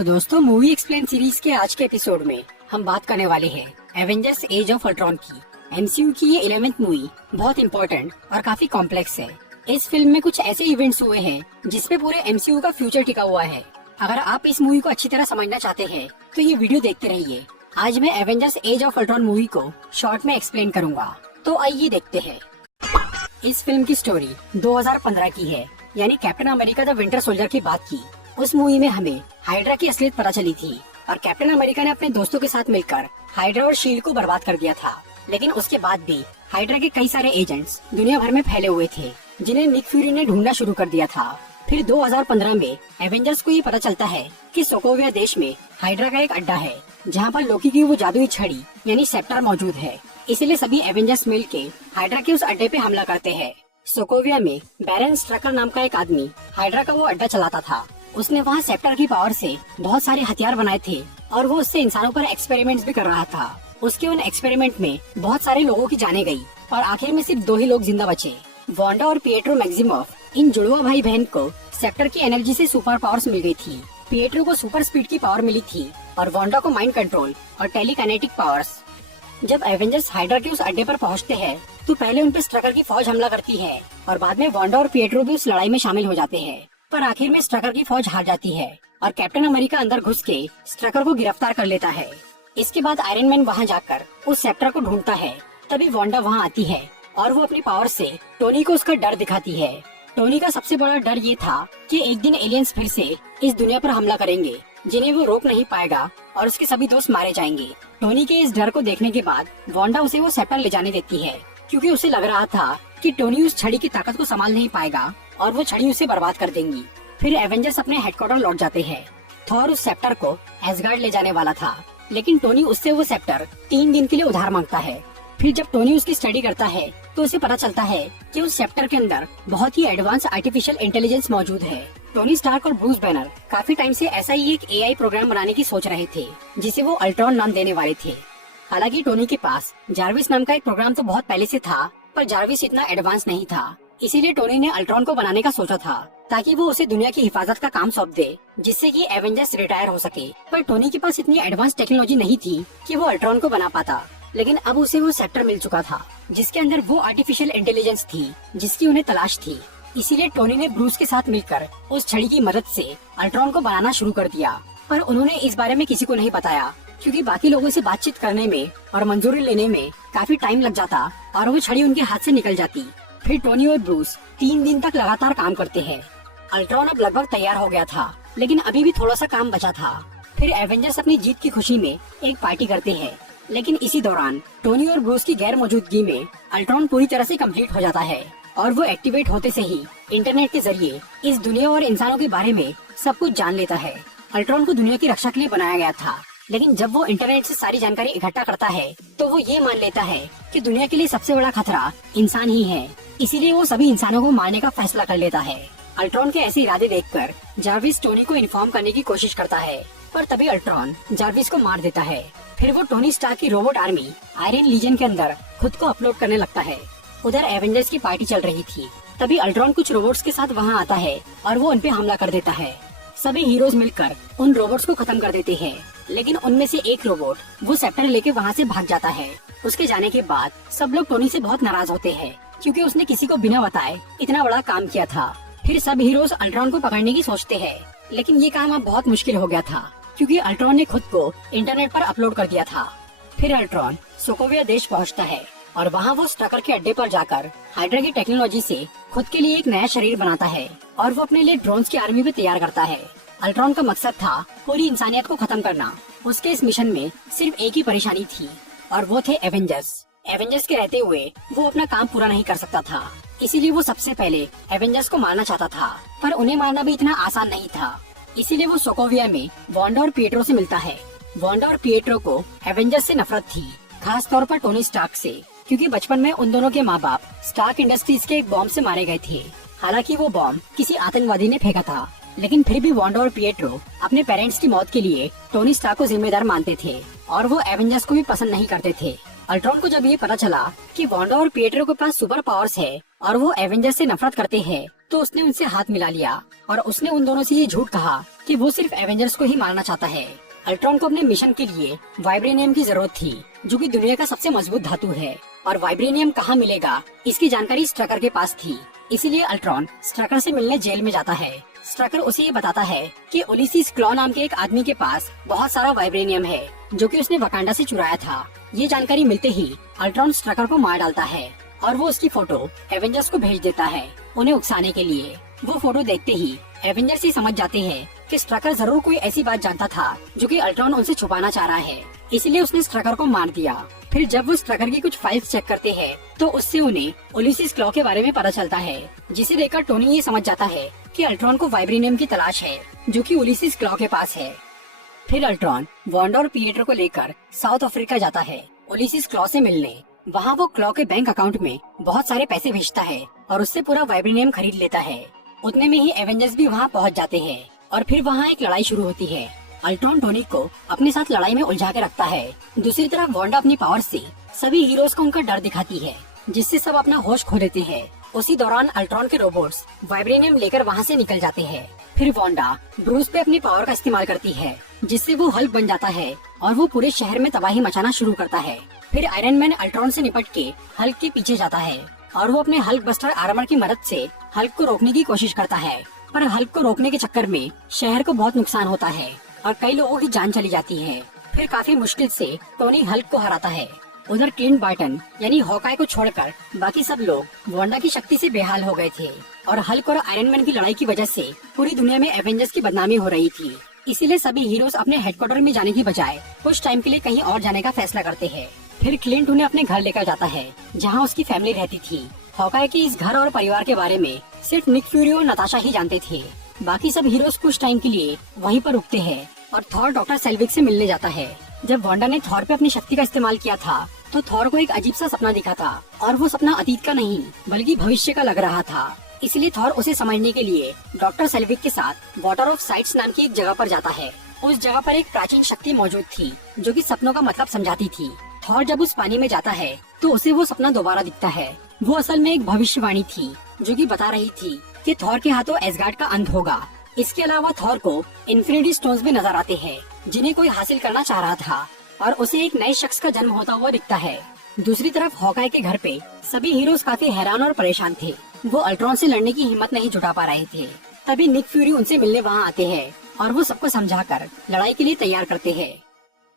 तो दोस्तों, movie explain series के आज के एपिसोड में हम बात करने वाले हैं एवेंजर्स एज ऑफ अल्ट्रॉन की। एमसीयू की ये 11वीं मूवी बहुत इम्पोर्टेंट और काफी कॉम्प्लेक्स है। इस फिल्म में कुछ ऐसे इवेंट्स हुए हैं जिसपे पूरे एमसीयू का फ्यूचर टिका हुआ है। अगर आप इस मूवी को अच्छी तरह समझना चाहते हैं तो ये वीडियो देखते रहिए। आज मैं Avengers Age of Ultron movie को शॉर्ट में एक्सप्लेन करूंगा, तो आइए देखते हैं। इस फिल्म की स्टोरी 2015 की है, यानी captain America the winter soldier की बात की। उस मूवी में हमें हाइड्रा की असलियत पता चली थी और कैप्टन अमेरिका ने अपने दोस्तों के साथ मिलकर हाइड्रा और शील्ड को बर्बाद कर दिया था। लेकिन उसके बाद भी हाइड्रा के कई सारे एजेंट्स दुनिया भर में फैले हुए थे, जिन्हें निक फ्यूरी ने ढूंढना शुरू कर दिया था। फिर 2015 में एवेंजर्स को ये पता चलता है कि सोकोविया देश में हाइड्रा का एक अड्डा है, जहाँ पर लोकी की वो जादुई छड़ी यानी सेप्टर मौजूद है। इसलिए सभी एवेंजर्स मिल के हाइड्रा के उस अड्डे पे हमला करते हैं। सोकोविया में बैरन स्ट्रकर नाम का एक आदमी हाइड्रा का वो अड्डा चलाता था। उसने वहाँ सेप्टर की पावर से बहुत सारे हथियार बनाए थे और वो उससे इंसानों पर एक्सपेरिमेंट्स भी कर रहा था। उसके उन एक्सपेरिमेंट में बहुत सारे लोगों की जाने गई और आखिर में सिर्फ 2 ही लोग जिंदा बचे। वांडा और पिएट्रो मैक्सिमोफ, इन जुड़वा भाई बहन को सेप्टर की एनर्जी से सुपर पावर्स मिल गई थी। पिएट्रो को सुपर स्पीड की पावर मिली थी और वांडा को माइंड कंट्रोल और टेलीकाइनेटिक पावर्स। जब एवेंजर्स हाइड्रा के उस अड्डे पर पहुंचते हैं तो पहले उन पे स्ट्रकर की फौज हमला करती है और बाद में वांडा और पिएट्रो भी उस लड़ाई में शामिल हो जाते हैं। पर आखिर में स्ट्रकर की फौज हार जाती है और कैप्टन अमेरिका अंदर घुस के स्ट्रकर को गिरफ्तार कर लेता है। इसके बाद आयरन मैन वहाँ जाकर उस सेप्टर को ढूंढता है। तभी वांडा वहाँ आती है और वो अपनी पावर से टोनी को उसका डर दिखाती है। टोनी का सबसे बड़ा डर ये था कि एक दिन एलियंस फिर से इस दुनिया पर हमला करेंगे, जिन्हें वो रोक नहीं पाएगा और उसके सभी दोस्त मारे जाएंगे। टोनी के इस डर को देखने के बाद वांडा उसे वो सेप्टर ले जाने देती है, क्योंकि उसे लग रहा था कि टोनी उस छड़ी की ताकत को संभाल नहीं पाएगा और वो छड़ी उसे बर्बाद कर देंगी। फिर एवेंजर्स अपने हेडक्वार्टर लौट जाते हैं। थॉर उस सेप्टर को एसगार्ड ले जाने वाला था, लेकिन टोनी उससे वो सेप्टर 3 दिन के लिए उधार मांगता है। फिर जब टोनी उसकी स्टडी करता है तो उसे पता चलता है कि उस सेप्टर के अंदर बहुत ही एडवांस आर्टिफिशियल इंटेलिजेंस मौजूद है। टोनी स्टार्क और ब्रूस बैनर काफी टाइम से ऐसा ही एक एआई प्रोग्राम बनाने की सोच रहे थे, जिसे वो अल्ट्रॉन नाम देने वाले थे। हालांकि टोनी के पास जार्विस नाम का एक प्रोग्राम तो बहुत पहले से था, पर जार्विस इतना एडवांस नहीं था। इसीलिए टोनी ने अल्ट्रॉन को बनाने का सोचा था, ताकि वो उसे दुनिया की हिफाजत का काम सौंप दे, जिससे कि एवेंजर्स रिटायर हो सके। पर टोनी के पास इतनी एडवांस टेक्नोलॉजी नहीं थी कि वो अल्ट्रॉन को बना पाता। लेकिन अब उसे वो सेप्टर मिल चुका था, जिसके अंदर वो आर्टिफिशियल इंटेलिजेंस थी जिसकी उन्हें तलाश थी। इसीलिए टोनी ने ब्रूस के साथ मिलकर उस छड़ी की मदद से अल्ट्रॉन को बनाना शुरू कर दिया। पर उन्होंने इस बारे में किसी को नहीं बताया, क्योंकि बाकी लोगों से बातचीत करने में और मंजूरी लेने में काफी टाइम लग जाता और वो छड़ी उनके हाथ से निकल जाती। फिर टोनी और ब्रूस 3 दिन तक लगातार काम करते हैं। अल्ट्रॉन अब लगभग तैयार हो गया था, लेकिन अभी भी थोड़ा सा काम बचा था। फिर एवेंजर्स अपनी जीत की खुशी में एक पार्टी करते हैं, लेकिन इसी दौरान टोनी और ब्रूस की गैर मौजूदगी में अल्ट्रॉन पूरी तरह से कंप्लीट हो जाता है और वो एक्टिवेट होते से ही इंटरनेट के जरिए इस दुनिया और इंसानों के बारे में सब कुछ जान लेता है। अल्ट्रॉन को दुनिया की रक्षा के लिए बनाया गया था, लेकिन जब वो इंटरनेट से सारी जानकारी इकट्ठा करता है तो वो ये मान लेता है कि दुनिया के लिए सबसे बड़ा खतरा इंसान ही है। इसीलिए वो सभी इंसानों को मारने का फैसला कर लेता है। अल्ट्रॉन के ऐसे इरादे देखकर जार्विस टोनी को इन्फॉर्म करने की कोशिश करता है, पर तभी अल्ट्रॉन जार्विस को मार देता है। फिर वो टोनी स्टार्क की रोबोट आर्मी आयरन लीजन के अंदर खुद को अपलोड करने लगता है। उधर एवेंजर्स की पार्टी चल रही थी, तभी अल्ट्रॉन कुछ रोबोट्स के साथ वहाँ आता है और वो उनपे हमला कर देता है। सभी हीरोज मिलकर उन रोबोट्स को खत्म कर देते हैं, लेकिन उनमें से एक रोबोट वो सेप्टर लेके वहाँ से भाग जाता है। उसके जाने के बाद सब लोग टोनी से बहुत नाराज होते हैं, क्योंकि उसने किसी को बिना बताए इतना बड़ा काम किया था। फिर सब हीरोज अल्ट्रॉन को पकड़ने की सोचते हैं, लेकिन ये काम अब बहुत मुश्किल हो गया था, क्योंकि अल्ट्रॉन ने खुद को इंटरनेट पर अपलोड कर दिया था। फिर अल्ट्रॉन सोकोविया देश पहुंचता है और वहां वो स्ट्रकर के अड्डे पर जाकर हाइड्रा की टेक्नोलॉजी से खुद के लिए एक नया शरीर बनाता है और वो अपने लिए ड्रोन्स की आर्मी भी तैयार करता है। अल्ट्रॉन का मकसद था पूरी इंसानियत को खत्म करना। उसके इस मिशन में सिर्फ एक ही परेशानी थी और वो थे एवेंजर्स। एवेंजर्स के रहते हुए वो अपना काम पूरा नहीं कर सकता था, इसीलिए वो सबसे पहले एवेंजर्स को मारना चाहता था, पर उन्हें मारना भी इतना आसान नहीं था। इसीलिए वो सोकोविया में वांडा और पिएट्रो से मिलता है। वांडा और पिएट्रो को एवेंजर्स से नफरत थी, खास तौर पर टोनी स्टार्क से, क्योंकि बचपन में उन दोनों के माँ बाप स्टार्क इंडस्ट्रीज के एक बॉम्ब से मारे गए थे। हालांकि वो बॉम्ब किसी आतंकवादी ने फेंका था, लेकिन फिर भी वांडा और पिएट्रो अपने पेरेंट्स की मौत के लिए टोनी स्टार्क को जिम्मेदार मानते थे और वो एवेंजर्स को भी पसंद नहीं करते थे। अल्ट्रॉन को जब ये पता चला कि वांडा और पिएट्रो के पास सुपर पावर्स है और वो एवेंजर्स से नफरत करते हैं, तो उसने उनसे हाथ मिला लिया और उसने उन दोनों से ये झूठ कहा कि वो सिर्फ एवेंजर्स को ही मारना चाहता है। अल्ट्रॉन को अपने मिशन के लिए वाइब्रेनियम की जरूरत थी, जो कि दुनिया का सबसे मजबूत धातु है, और वाइब्रेनियम कहाँ मिलेगा इसकी जानकारी स्ट्रकर के पास थी। इसीलिए अल्ट्रॉन स्ट्रकर से मिलने जेल में जाता है। स्ट्रकर उसे ये बताता है कि उलिसिस क्लॉ नाम के एक आदमी के पास बहुत सारा वाइब्रेनियम है, जो कि उसने वकांडा से चुराया था। ये जानकारी मिलते ही अल्ट्रॉन स्ट्रकर को मार डालता है और वो उसकी फोटो एवेंजर्स को भेज देता है उन्हें उकसाने के लिए। वो फोटो देखते ही एवेंजर्स ही समझ जाते हैं कि स्ट्रकर जरूर कोई ऐसी बात जानता था जो कि अल्ट्रॉन उनसे छुपाना चाह रहा है, इसलिए उसने स्ट्रकर को मार दिया। फिर जब वो स्ट्रकर की कुछ फाइल्स चेक करते हैं तो उससे उन्हें उलिसिस क्लॉ के बारे में पता चलता है, जिसे देखकर टोनी ये समझ जाता है कि अल्ट्रॉन को वाइब्रेनियम की तलाश है, जो कि उलिसिस क्लॉ के पास है। फिर अल्ट्रॉन वांडा और पीटर को लेकर साउथ अफ्रीका जाता है उलिसिस क्लॉ से मिलने। वहाँ वो क्लॉ के बैंक अकाउंट में बहुत सारे पैसे भेजता है और उससे पूरा वाइब्रेनियम खरीद लेता है। उतने में ही एवेंजर्स भी वहाँ पहुँच जाते हैं और फिर वहाँ एक लड़ाई शुरू होती है। अल्ट्रॉन टोनी को अपने साथ लड़ाई में उलझा के रखता है। दूसरी तरफ वांडा अपनी पावर से सभी हीरोज को उनका डर दिखाती है, जिससे सब अपना होश खो देते हैं। उसी दौरान अल्ट्रॉन के रोबोट्स वाइब्रेनियम लेकर वहाँ से निकल जाते हैं। फिर वांडा ब्रूस पे अपनी पावर का इस्तेमाल करती है, जिससे वो हल्क बन जाता है और वो पूरे शहर में तबाही मचाना शुरू करता है। फिर आयरन मैन अल्ट्रॉन से निपट के हल्क के पीछे जाता है और वो अपने हल्क बस्टर आर्मर की मदद से हल्क को रोकने की कोशिश करता है, पर हल्क को रोकने के चक्कर में शहर को बहुत नुकसान होता है और कई लोगों की जान चली जाती है। फिर काफी मुश्किल से टोनी हल्क को हराता है। उधर क्लिंट बार्टन यानी हॉकाई को छोड़कर बाकी सब लोग वांडा की शक्ति से बेहाल हो गए थे और हल्क और आयरन मैन की लड़ाई की वजह से पूरी दुनिया में एवेंजर्स की बदनामी हो रही थी। इसीलिए सभी हीरोज अपने हेडक्वार्टर में जाने की बजाय कुछ टाइम के लिए कहीं और जाने का फैसला करते हैं। फिर क्लिंट उन्हें अपने घर लेकर जाता है, जहाँ उसकी फैमिली रहती थी। हॉकाई के इस घर और परिवार के बारे में सिर्फ निक फ्यूरी और नताशा ही जानते थे। बाकी सब हीरोज कुछ टाइम के लिए वहीं पर रुकते हैं और थॉर डॉक्टर सेल्विक से मिलने जाता है। जब वांडा ने थॉर पे अपनी शक्ति का इस्तेमाल किया था तो थॉर को एक अजीब सा सपना दिखा था और वो सपना अतीत का नहीं बल्कि भविष्य का लग रहा था। इसलिए थॉर उसे समझने के लिए डॉक्टर सेल्विक के साथ वाटर ऑफ साइट्स नाम की एक जगह पर जाता है। उस जगह पर एक प्राचीन शक्ति मौजूद थी जो कि सपनों का मतलब समझाती थी। थॉर जब उस पानी में जाता है तो उसे वो सपना दोबारा दिखता है। वो असल में एक भविष्यवाणी थी जो कि बता रही थी कि थॉर के हाथों एसगार्ड का अंत होगा। इसके अलावा थॉर को इन्फिनिटी स्टोन्स भी नजर आते हैं जिन्हें कोई हासिल करना चाह रहा था और उसे एक नए शख्स का जन्म होता हुआ दिखता है। दूसरी तरफ हॉकाई के घर पे सभी हीरोज काफी हैरान और परेशान थे। वो अल्ट्रॉन से लड़ने की हिम्मत नहीं जुटा पा रहे थे। तभी निक फ्यूरी उनसे मिलने वहाँ आते हैं और वो सबको समझाकर लड़ाई के लिए तैयार करते हैं।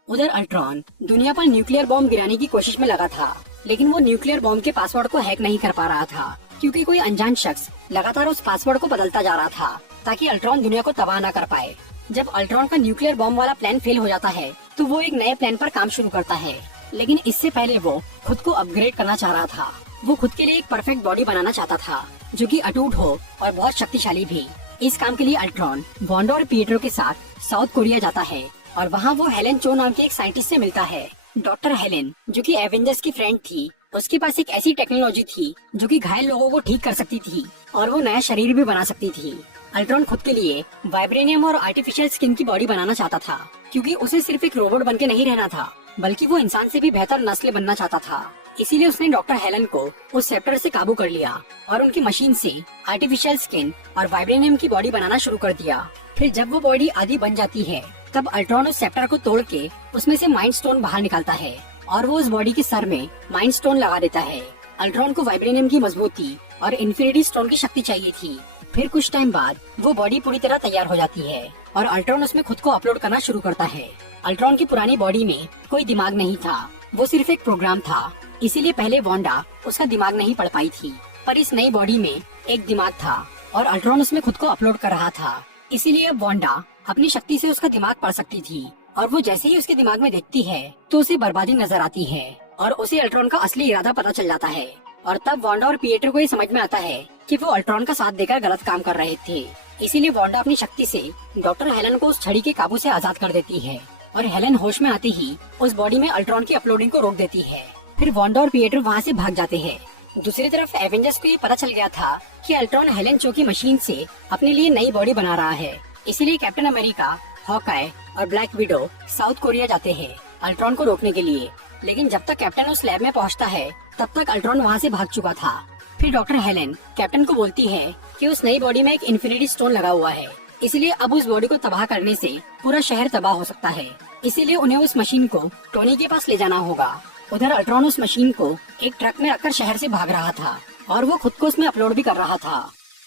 उधर अल्ट्रॉन दुनिया पर न्यूक्लियर बॉम्ब गिराने की कोशिश में लगा था, लेकिन वो न्यूक्लियर बॉम्ब के पासवर्ड को हैक नहीं कर पा रहा था क्योंकि कोई अनजान शख्स लगातार उस पासवर्ड को बदलता जा रहा था ताकि अल्ट्रॉन दुनिया को तबाह न कर पाए। जब अल्ट्रॉन का न्यूक्लियर बॉम्ब वाला प्लान फेल हो जाता है तो वो एक नए प्लान पर काम शुरू करता है, लेकिन इससे पहले वो खुद को अपग्रेड करना चाह रहा था। वो खुद के लिए एक परफेक्ट बॉडी बनाना चाहता था जो कि अटूट हो और बहुत शक्तिशाली भी। इस काम के लिए अल्ट्रॉन वांडा और पीटर के साथ साउथ कोरिया जाता है और वहाँ वो हेलेन चो नाम के एक साइंटिस्ट से मिलता है। डॉक्टर हेलेन जो कि एवेंजर्स की फ्रेंड थी, उसके पास एक ऐसी टेक्नोलॉजी थी जो कि घायल लोगों को ठीक कर सकती थी और वो नया शरीर भी बना सकती थी। अल्ट्रॉन खुद के लिए वाइब्रेनियम और आर्टिफिशियल स्किन की बॉडी बनाना चाहता था क्योंकि उसे सिर्फ एक रोबोट बनके नहीं रहना था बल्कि वो इंसान से भी बेहतर नस्ल बनना चाहता था। इसीलिए उसने डॉक्टर हेलन को उस सेप्टर से काबू कर लिया और उनकी मशीन से आर्टिफिशियल स्किन और वाइब्रेनियम की बॉडी बनाना शुरू कर दिया। फिर जब वो बॉडी आधी बन जाती है तब अल्ट्रॉन उस सेप्टर को तोड़ के उसमें से माइंड स्टोन बाहर निकालता है और वो उस बॉडी के सर में माइंड स्टोन लगा देता है। अल्ट्रॉन को वाइब्रेनियम की मजबूती और इन्फिनिटी स्टोन की शक्ति चाहिए थी। फिर कुछ टाइम बाद वो बॉडी पूरी तरह तैयार हो जाती है और अल्ट्रॉन उसमें खुद को अपलोड करना शुरू करता है। अल्ट्रॉन की पुरानी बॉडी में कोई दिमाग नहीं था, वो सिर्फ एक प्रोग्राम था। इसीलिए पहले वांडा उसका दिमाग नहीं पढ़ पाई थी, पर इस नई बॉडी में एक दिमाग था और अल्ट्रॉन उसमें खुद को अपलोड कर रहा था। इसीलिए वांडा अपनी शक्ति से उसका दिमाग पढ़ सकती थी और वो जैसे ही उसके दिमाग में देखती है तो उसे बर्बादी नजर आती है और उसे अल्ट्रॉन का असली इरादा पता चल जाता है। और तब वांडा और पीटर को ये समझ में आता है कि वो अल्ट्रॉन का साथ देकर गलत काम कर रहे थे। इसीलिए वांडा अपनी शक्ति से डॉक्टर हेलन को उस छड़ी के काबू से आजाद कर देती है और हेलन होश में आते ही उस बॉडी में अल्ट्रॉन की अपलोडिंग को रोक देती है। फिर वांडा और पीटर वहाँ से भाग जाते हैं। दूसरी तरफ एवेंजर्स को ये पता चल गया था कि अल्ट्रॉन हेलन चो की मशीन से अपने लिए नई बॉडी बना रहा है। इसीलिए कैप्टन अमेरिका, हॉकाई और ब्लैक विडो साउथ कोरिया जाते हैं अल्ट्रॉन को रोकने के लिए। लेकिन जब तक कैप्टन उस लैब में पहुंचता है तब तक अल्ट्रॉन वहां से भाग चुका था। फिर डॉक्टर हेलेन कैप्टन को बोलती है कि उस नई बॉडी में एक इन्फिनिटी स्टोन लगा हुआ है, इसलिए अब उस बॉडी को तबाह करने से पूरा शहर तबाह हो सकता है। इसीलिए उन्हें उस मशीन को टोनी के पास ले जाना होगा। उधर अल्ट्रॉन उस मशीन को एक ट्रक में रखकर शहर से भाग रहा था और वो खुद को उसमें अपलोड भी कर रहा था।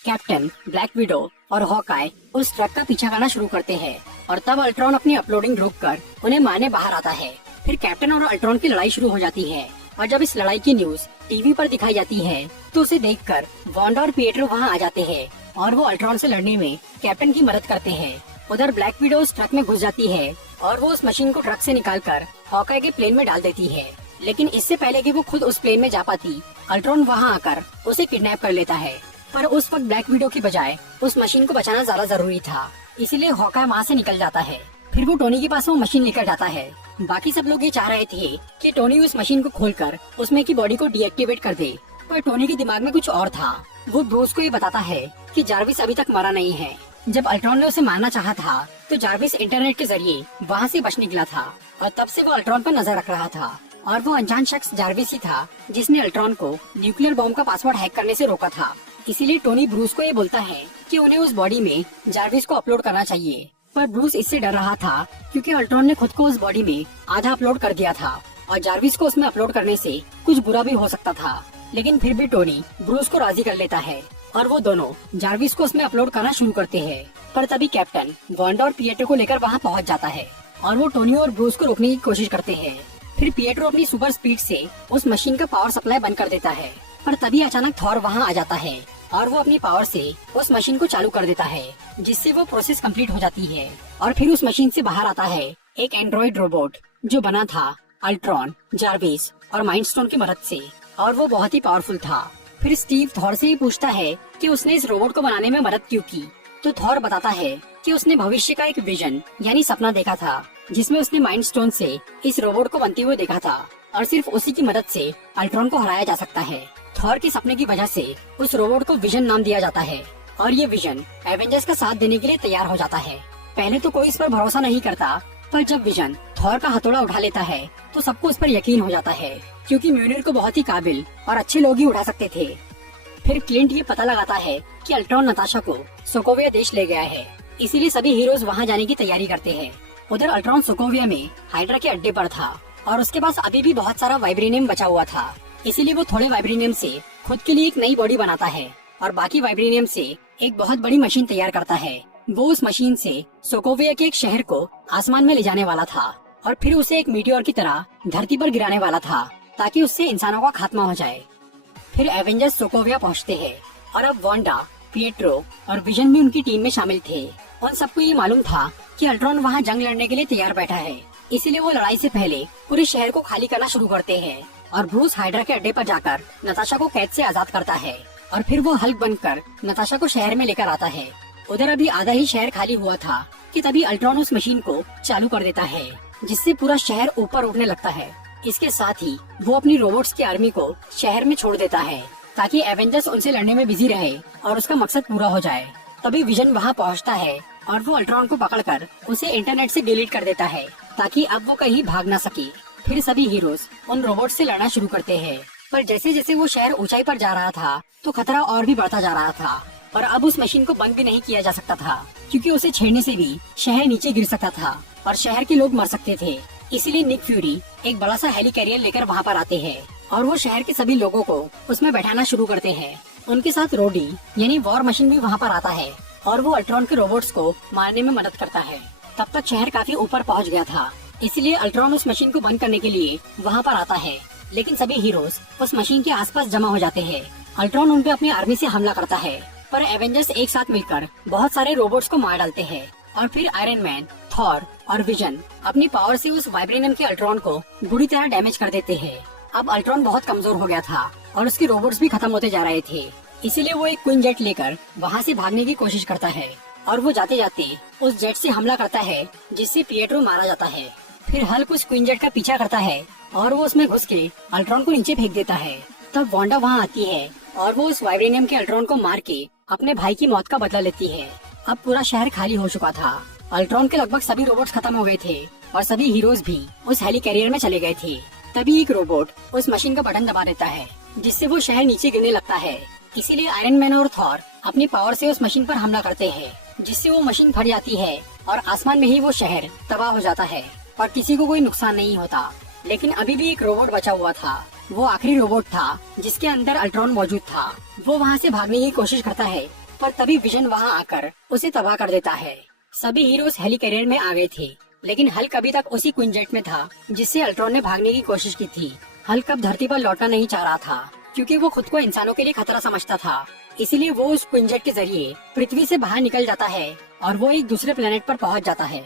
कैप्टन, ब्लैक विडो और हॉकाई उस ट्रक का पीछा करना शुरू करते हैं और तब अल्ट्रॉन अपनी अपलोडिंग रोककर उन्हें मारने बाहर आता है। फिर कैप्टन और अल्ट्रॉन की लड़ाई शुरू हो जाती है और जब इस लड़ाई की न्यूज टीवी पर दिखाई जाती है तो उसे देखकर वांडा और पिएट्रो वहां आ जाते हैं और वो अल्ट्रॉन से लड़ने में कैप्टन की मदद करते हैं। उधर ब्लैक विडो उस ट्रक में घुस जाती है और वो उस मशीन को ट्रक से निकालकर हॉकाई के प्लेन में डाल देती है। लेकिन इससे पहले कि वो खुद उस प्लेन में जा पाती, अल्ट्रॉन वहां आकर उसे किडनैप कर लेता है। पर उस वक्त ब्लैक विडो की बजाय उस मशीन को बचाना ज्यादा जरूरी था, इसीलिए हॉकाई वहां से निकल जाता है। फिर वो टोनी के पास वो मशीन लेकर जाता है। बाकी सब लोग ये चाह रहे थे कि टोनी उस मशीन को खोलकर उसमें की बॉडी को डीएक्टिवेट कर दे, पर टोनी के दिमाग में कुछ और था। वो ब्रूस को ये बताता है कि जार्विस अभी तक मरा नहीं है। जब अल्ट्रॉन ने उसे मारना चाहा था तो जार्विस इंटरनेट के जरिए वहाँ से बच निकला था और तब से वो अल्ट्रॉन पर नजर रख रहा था। और वो अनजान शख्स जार्विस ही था जिसने अल्ट्रॉन को न्यूक्लियर बॉम्ब का पासवर्ड हैक करने से रोका था। इसीलिए टोनी ब्रूस को ये बोलता है कि उन्हें उस बॉडी में जार्विस को अपलोड करना चाहिए। पर ब्रूस इससे डर रहा था क्योंकि अल्ट्रॉन ने खुद को उस बॉडी में आधा अपलोड कर दिया था और जार्विस को उसमें अपलोड करने से कुछ बुरा भी हो सकता था। लेकिन फिर भी टोनी ब्रूस को राजी कर लेता है और वो दोनों जार्विस को उसमें अपलोड करना शुरू करते हैं। पर तभी कैप्टन वांडा और पिएट्रो को लेकर वहाँ पहुँच जाता है और वो टोनी और ब्रूस को रोकने की कोशिश करते हैं। फिर पिएट्रो अपनी सुपर स्पीड से उस मशीन का पावर सप्लाई बंद कर देता है। पर तभी अचानक थॉर वहाँ आ जाता है और वो अपनी पावर से उस मशीन को चालू कर देता है, जिससे वो प्रोसेस कंप्लीट हो जाती है। और फिर उस मशीन से बाहर आता है एक एंड्रॉइड रोबोट जो बना था अल्ट्रॉन, जार्विस और माइंडस्टोन की मदद से, और वो बहुत ही पावरफुल था। फिर स्टीव थॉर से ये पूछता है कि उसने इस रोबोट को बनाने में मदद क्यों की, तो थॉर बताता है कि उसने भविष्य का एक विजन यानी सपना देखा था जिसमें उसने माइंडस्टोन से इस रोबोट को बनते हुए देखा था और सिर्फ उसी की मदद से अल्ट्रॉन को हराया जा सकता है। थॉर के सपने की वजह से उस रोबोट को विजन नाम दिया जाता है और ये विजन एवेंजर्स का साथ देने के लिए तैयार हो जाता है। पहले तो कोई इस पर भरोसा नहीं करता, पर जब विजन थॉर का हथौड़ा उठा लेता है तो सबको उस पर यकीन हो जाता है क्योंकि म्यूनिर को बहुत ही काबिल और अच्छे लोग ही उठा सकते थे। फिर क्लिंट ये पता लगाता है कि अल्ट्रॉन नताशा को सोकोविया देश ले गया है, इसीलिए सभी हीरोज वहाँ जाने की तैयारी करते हैं। उधर अल्ट्रॉन सोकोविया में हाइड्रा के अड्डे पर था और उसके पास अभी भी बहुत सारा वाइब्रेनियम बचा हुआ था, इसीलिए वो थोड़े वाइब्रेनियम से खुद के लिए एक नई बॉडी बनाता है और बाकी वाइब्रेनियम से एक बहुत बड़ी मशीन तैयार करता है। वो उस मशीन से सोकोविया के एक शहर को आसमान में ले जाने वाला था और फिर उसे एक मीटियोर की तरह धरती पर गिराने वाला था ताकि उससे इंसानों का खात्मा हो जाए। फिर एवेंजर्स सोकोविया पहुंचते हैं और अब वांडा, पिएट्रो और विजन भी उनकी टीम में शामिल थे। उन सबको ये मालूम था कि अल्ट्रॉन वहाँ जंग लड़ने के लिए तैयार बैठा है, इसीलिए वो लड़ाई से पहले पूरे शहर को खाली करना शुरू करते हैं और ब्रूस हाइड्रा के अड्डे पर जाकर नताशा को कैद से आजाद करता है और फिर वो हल्क बनकर नताशा को शहर में लेकर आता है। उधर अभी आधा ही शहर खाली हुआ था कि तभी अल्ट्रॉन उस मशीन को चालू कर देता है जिससे पूरा शहर ऊपर उठने लगता है। इसके साथ ही वो अपनी रोबोट्स की आर्मी को शहर में छोड़ देता है ताकि एवेंजर्स उनसे लड़ने में बिजी रहे और उसका मकसद पूरा हो जाए। तभी विजन वहाँ पहुँचता है और वो अल्ट्रॉन को पकड़कर उसे इंटरनेट से डिलीट कर देता है ताकि अब वो कहीं भाग न सके। फिर सभी हीरोज उन रोबोट से लड़ना शुरू करते हैं, पर जैसे जैसे वो शहर ऊंचाई पर जा रहा था तो खतरा और भी बढ़ता जा रहा था और अब उस मशीन को बंद भी नहीं किया जा सकता था क्योंकि उसे छेड़ने से भी शहर नीचे गिर सकता था और शहर के लोग मर सकते थे। इसीलिए निक फ्यूरी एक बड़ा सा हेली कैरियर लेकर वहाँ पर आते हैं और वो शहर के सभी लोगों को उसमें बैठाना शुरू करते हैं। उनके साथ रोडी यानी वॉर मशीन भी वहाँ पर आता है और वो अल्ट्रॉन के रोबोट्स को मारने में मदद करता है। तब तक शहर काफी ऊपर पहुँच गया था, इसलिए अल्ट्रॉन उस मशीन को बंद करने के लिए वहाँ पर आता है, लेकिन सभी हीरोज उस मशीन के आसपास जमा हो जाते हैं। अल्ट्रॉन उन पे अपनी आर्मी से हमला करता है, पर एवेंजर्स एक साथ मिलकर बहुत सारे रोबोट्स को मार डालते हैं और फिर आयरन मैन, थॉर और विजन अपनी पावर से उस वाइब्रेनियम के अल्ट्रॉन को बुरी तरह डैमेज कर देते हैं। अब अल्ट्रॉन बहुत कमजोर हो गया था और उसके रोबोट्स भी खत्म होते जा रहे थे, इसीलिए वो एक क्वीन जेट लेकर वहाँ से भागने की कोशिश करता है और वो जाते जाते उस जेट से हमला करता है जिससे पिएट्रो मारा जाता है। फिर हल्क उस क्वीन जेट का पीछा करता है और वो उसमें घुस के अल्ट्रॉन को नीचे फेंक देता है। तब वांडा वहाँ आती है और वो उस वाइब्रेनियम के अल्ट्रॉन को मार के अपने भाई की मौत का बदला लेती है। अब पूरा शहर खाली हो चुका था, अल्ट्रॉन के लगभग सभी रोबोट्स खत्म हो गए थे और सभी हीरोज भी उस हेली कैरियर में चले गए थे। तभी एक रोबोट उस मशीन का बटन दबा देता है जिससे वो शहर नीचे गिरने लगता है, इसीलिए आयरन मैन और थॉर अपनी पावर से उस मशीन पर हमला करते हैं जिससे वो मशीन फट जाती है और आसमान में ही वो शहर तबाह हो जाता है और किसी को कोई नुकसान नहीं होता। लेकिन अभी भी एक रोबोट बचा हुआ था। वो आखिरी रोबोट था जिसके अंदर अल्ट्रॉन मौजूद था। वो वहाँ से भागने की कोशिश करता है, पर तभी विजन वहाँ आकर उसे तबाह कर देता है। सभी हीरोज हेली कैरियर में आ गए थे, लेकिन हल्क अभी तक उसी क्विंजेट में था जिससे अल्ट्रॉन ने भागने की कोशिश की थी। हल्क अब धरती पर लौटना नहीं चाह रहा था, क्योंकि वो खुद को इंसानों के लिए खतरा समझता था। इसीलिए वो उस क्विंजेट के जरिए पृथ्वी से बाहर निकल जाता है और वो एक दूसरे प्लेनेट पर पहुंच जाता है।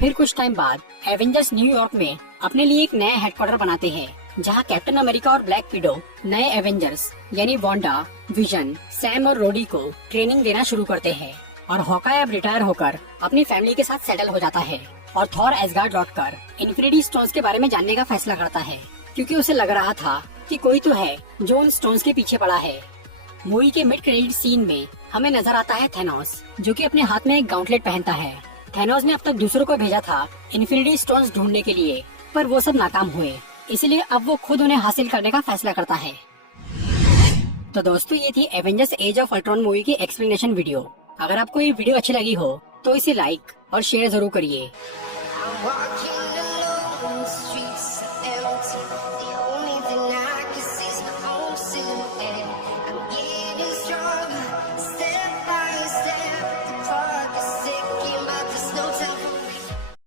फिर कुछ टाइम बाद एवेंजर्स न्यूयॉर्क में अपने लिए एक नया हेडक्वार्टर बनाते हैं, जहां कैप्टन अमेरिका और ब्लैक विडो नए एवेंजर्स यानी वांडा, विजन, सैम और रोडी को ट्रेनिंग देना शुरू करते हैं। और हॉकाई अब रिटायर होकर अपनी फैमिली के साथ सेटल हो जाता है और थॉर एसगार्ड लौटकर इन्फिनिटी स्टोन्स के बारे में जानने का फैसला करता है, क्योंकि उसे लग रहा था कि कोई तो है जो उन स्टोन्स के पीछे पड़ा है। मूवी के मिड क्रेडिट सीन में हमें नजर आता है थैनोस, जो कि अपने हाथ में एक गाउंटलेट पहनता है। थैनोस ने अब तक दूसरों को भेजा था इन्फिनिटी स्टोन्स ढूंढने के लिए, पर वो सब नाकाम हुए। इसलिए अब वो खुद उन्हें हासिल करने का फैसला करता है। तो दोस्तों, ये थी Avengers Age of Ultron movie की एक्सप्लेनेशन वीडियो। अगर आपको ये वीडियो अच्छी लगी हो तो इसे लाइक और शेयर जरूर करिए।